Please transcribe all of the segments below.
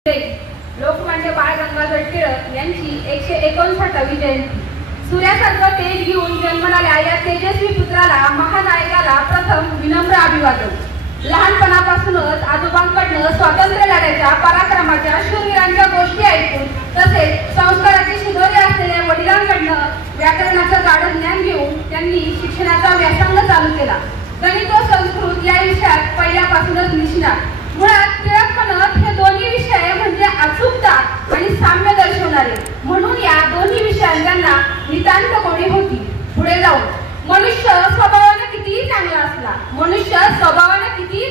लोकमान्य बाळ गंगाधर टिळक यांची 159वी जयंती। सूर्यासारखं तेज घेऊन जन्मलेल्या या तेजस्वी पुत्राला, महानायकाला प्रथम विनम्र अभिवादन। लहानपणापासूनच आजोबांकडून स्वातंत्र्य लढ्याच्या पराक्रमाच्या शूरवीरांच्या गोष्टी ऐकून, तसेच संस्काराची शिदोरी असलेल्या वडिलांकडून व्याकरणाचं गाढ ज्ञान घेऊन त्यांनी शिक्षणाचा व्यासंग चालू केला। गणित व संस्कृत या विषयात पहिल्यापासूनच निष्णात। मुळात टिळक म्हणत हे दोन्ही विषय म्हणजे अचूकता आणि साम्य दर्शवणारे, म्हणून या दोन्ही विषयांत त्यांना नितांत गोडी होती। पुढे जाऊन मनुष्य स्वभावाने कितीही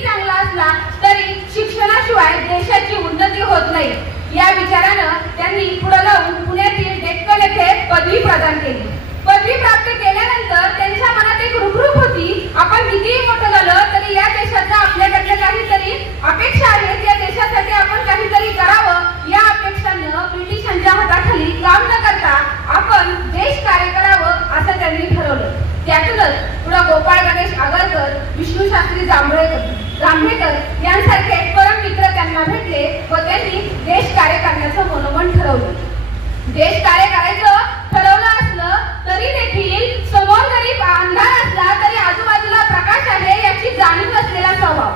चांगला असला तरी शिक्षणाशिवाय देशाची उन्नती होत नाही, या विचारानं त्यांनी पुढे जाऊन पुण्यातील डेक्कन येथे पदवी प्रदान केली। पदवी प्राप्त केल्यानंतर त्यांच्या मनात एक रुखरुख होती, आपण कितीही मोठं झालं तरी या देशाचा आपल्याकडे काहीतरी अपेक्षा आहेत, या देशासाठी आपण काहीतरी करावं। या अपेक्षांना ब्रिटिशांच्या हाताखाली काम न करता आपण देश कार्य करावं असं त्यांनी ठरवलं। त्यातूनच पुढे गोपाळ गणेश आगरकर, विष्णू शास्त्री जांभेकर यांसारखे परम मित्र त्यांना भेटले व त्यांनी देश कार्य करण्याचं मनोमन ठरवलं। देश कार्य करायचं ठरवलं असलं तरी देखील समोर जरी अंधार असला तरी आजूबाजूला प्रकाश आहे याची जाणीव नसलेला स्वभाव,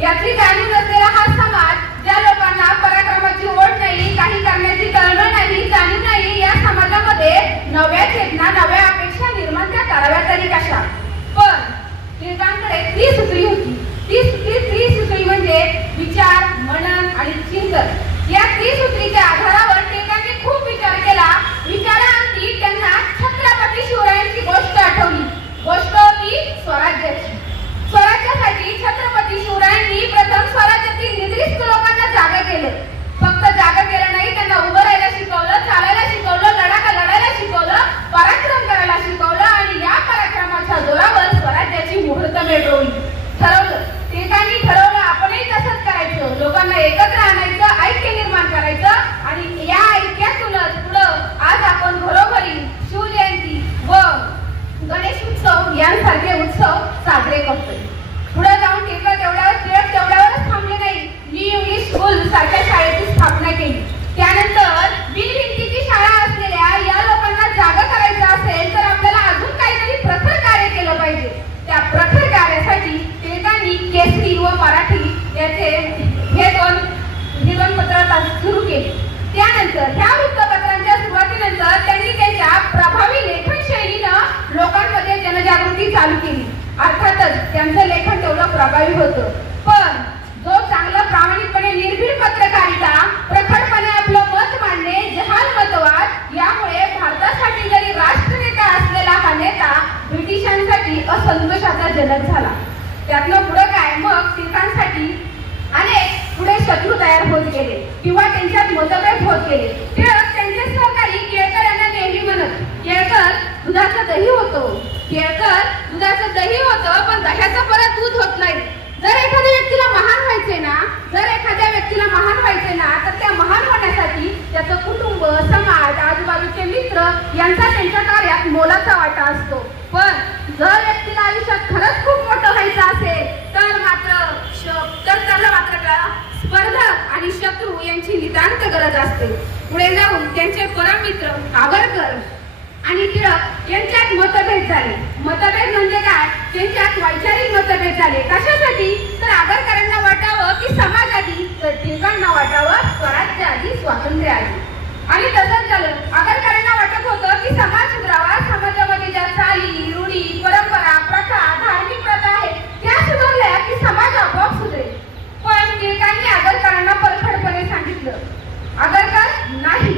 याची जाणीव नसलेला हा समाज, ज्या लोकांना पराक्रमाची ओढ नाही, काही करण्याची तळमळ नाही, जाणीव नाही, या समाजामध्ये नव्या चेतना, नव्या अपेक्षा निर्माण कराव्या तरी कशा। पण टिळकांकडे त्रिसूत्री होती। त्रिसूत्री म्हणजे विचार, मनन आणि चिंतन। या त्रिसूत्रीच्या आधारावर टिळकांनी खूप विचार केला। विचारांती त्यांना छत्रपती शिवरायांची गोष्ट आठवली। गोष्ट होती स्वराज्याची। स्वराज्यासाठी छत्रपती शिवरायांनी प्रथम स्वराज्यातील निद्रिस्त लोकांना जागा केलं। फक्त जागा केलं नाही, त्यांना उभं राहायला शिकवलं, चालायला शिकवलं, लढायला शिकवलं, पराक्रम करायला शिकवलं आणि या पराक्रमाच्या जोरावर स्वराज्याची मुहूर्त मिळवली। टिळकांनी ठरवलं आपणही तसंच करायचं, लोकांना एकत्र आणायचं, ऐक्य निर्माण करायचं आणि या ऐक्यातूनच पुढं आज आपण घरोघरी शिवजयंती व गणेश उत्सव यांसारखे उत्सव साजरे करतोय। पुढे जाऊन टिळक तेवढ्यावरच थांबले नाही, न्यू इंग्लिश स्कूल सारख्या शाळेची स्थापना केली। त्यानंतर बिनभिंतीची शाळा असलेल्या या लोकांना जागा करायचं असेल तर आपल्याला अजून काहीतरी प्रखर कार्य केलं पाहिजे। त्या प्रखर कार्यासाठी टिळकांनी केसरी व मराठी याचे हे दोन पत्र सुरू केले। त्यानंतर ह्या वृत्तपत्रांच्या सुरुवातीनंतर त्यांनी त्यांच्या प्रभावी लेखन शैलीनं लोकांमध्ये जनजागृती चालू केली। अर्थातच त्यांचं लेखन तेवढं प्रभावी होतं, पण जो चांगला प्रामाणिकपणे निर्भीड पत्रकारिता, प्रखरपणे आपलं मत मांडणे, जहालमतवाद यामुळे भारतासाठी जरी राष्ट्रनेता असलेला हा नेता ब्रिटिशांसाठी असंतोषाचा जनक झाला। त्यातनं पुढे काय, मग टिळकांसाठी अनेक पुढे शत्रू तयार होत गेले किंवा त्यांच्यात मतभेद होत गेले। टिळक त्यांचे सहकारी केळकर यांना नेहमी म्हणत, केळकर दुधाचं दही होतं, केळकर दुधाचं दही होतं, पण दह्याचं परत दूध होत नाही। जर एखाद्या व्यक्तीला महान व्हायचे ना तर त्या महान होण्यासाठी त्याचं कुटुंब, समाज, आजूबाजूचे मित्र यांचा त्यांच्या कार्यात मोलाचा वाटा असतो। पण जर व्यक्तीला आयुष्यात खरंच खूप मोठं व्हायचं असेल तर त्याला मात्र स्पर्धक आणि शत्रू यांची नितांत गरज असते। पुढे जाऊन त्यांचे परम मित्र आगरकर आणि टिळक यांच्यात मतभेद झाले। मतभेद म्हणजे काय, त्यांच्यात वैचारिक मतभेद झाले। कशासाठी, तर आगरकरांना वाटावं की समाज आधी, तर टिळकांना वाटावं स्वराज्य आधी, स्वातंत्र्य आधी। आणि तसंच झालं। आगरकरांना वाटत होतं की समाज सुधारावा, समाजामध्ये ज्या चाली, रूढी, परंपरा, प्रथा, धार्मिक प्रथा आहेत त्या सुधारल्या की समाज आपोआप सुधरेल। पण टिळकांनी आगरकरांना परखडपणे सांगितलं, आगरकर नाही,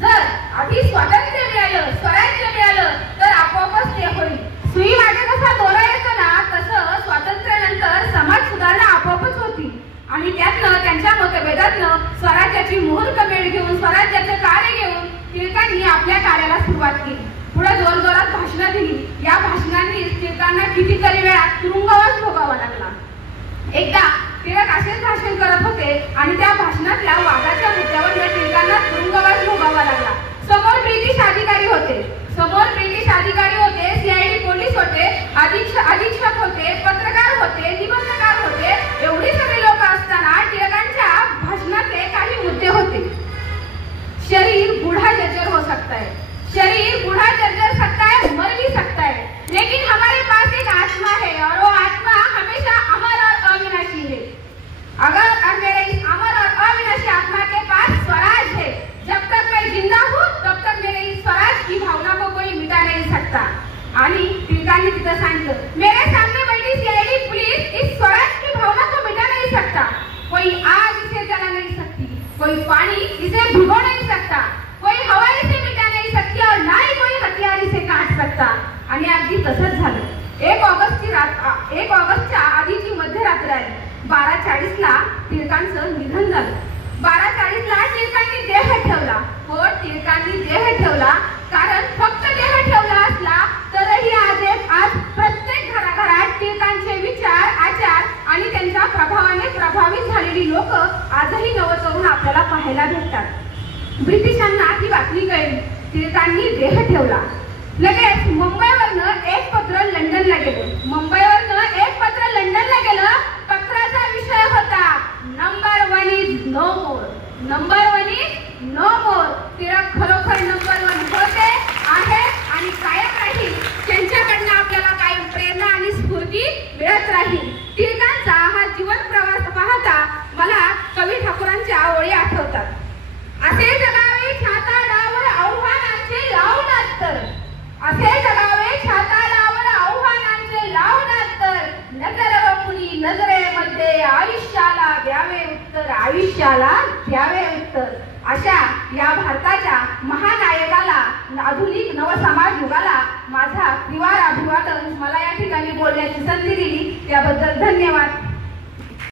जर आधी स्वातंत्र्य मिळालं, स्वराज्य मिळालं तर आपोआपच ते होईल। सुई मागे कसा दोरा येतो ना, तसं स्वातंत्र्यानंतर समाज सुधारणा आपोआपच होती। आणि त्यातनं त्यांच्या मतभेदातनं स्वराज्याची मुहूर्त वेळ घेऊन, स्वराज्याचं कार्य घेऊन टिळकांनी आपल्या कार्याला सुरुवात केली। पुढे जोरजोरात भाषणं दिली। या भाषणांनी टिळकांना कितीतरी वेळा तुरुंगवास भोगावा लागला। एकदा टिळक असेच भाषण करत होते आणि त्या भाषणातल्या वादाच्या मुद्द्यावर टिळकांना तुरुंगवास भोगावा लागला। समोर ब्रिटिश अधिकारी होते, CID पोलीस होते, अधीक्षक होते, पत्रकार होते, निबंधकार होते, एवढी सगळी लोक असताना टिळकांच्या भाषणातले काही मुद्दे शरीर बूढ़ा जर्जर हो सकता है, शरीर बूढ़ा जर्जर सकता है, मर भी सकता है, लेकिन हमारे पास एक आत्मा है और वो आत्मा हमेशा अमर और अविनाशी है। अगर मेरे इस अमर और अविनाशी आत्मा के पास स्वराज है, जब तक मैं जिंदा हूँ तब तक मेरे इस स्वराज की भावना को कोई मिटा नहीं सकता। आणि टिळकांनी तिथं सांगितलं, मेरे सामने बैठी सीआईडी पुलिस इस स्वराज की भावना को मिटा नहीं सकता, कोई आग इसे जला नहीं सकती, कोई पानी इसे भिगो नहीं सकता, कोई हवा इसे मिटा नहीं सकती और ना ही कोई हथियार इसे काट सकता। आणि अगदी तसंच झालं। 1 ऑगस्टच्या आधीची मध्यरात्र आहे। 12:40ला टिळकांचं निधन झालं। 12:40ला टिळकांनी देह ठेवला। हो, टिळकांनी देह ठेवला, कारण फक्त देह ठेवला असला तरीही आज प्रत्येक घराघरात टिळकांचे विचार, आचार आणि त्यांच्या प्रभावाने प्रभावित झालेली लोक आजही नवतरुण आपल्याला पाहायला भेटतात। ब्रिटिशांना ती बातमी कळली, टिळकांनी देह ठेवला। लगेच मुंबईवरनं एक पत्र लंडनला गेलं। मुंबईवरनं एक पत्र लंडनला गेलं। पत्राचा विषय होता number 1 is no more, number 1 is no more. Tilak खरोखर नंबर 1 होते, आहेत आणि कायम राहील। त्यांच्याकडनं आपल्याला कायम प्रेरणा आणि स्फूर्ती मिळत राहील। टिळकांचा हा जीवन प्रवास पाहता मला कवी ठाकूरांच्या ओळी आठवतात। असे जगावे छाताडावर आव्हानांचे लावणार तर, असे जगावे छाताडावर आव्हानांचे लावणार तर, नजर व कुणी नजरेमध्ये आयुष्याला द्यावे उत्तर, आयुष्याला द्यावे उत्तर। अशा या भारताच्या महानायकाला, आधुनिक नवसमाज युगाला माझा त्रिवार अभिवादन। मला या ठिकाणी बोलण्याची संधी दिली त्याबद्दल धन्यवाद।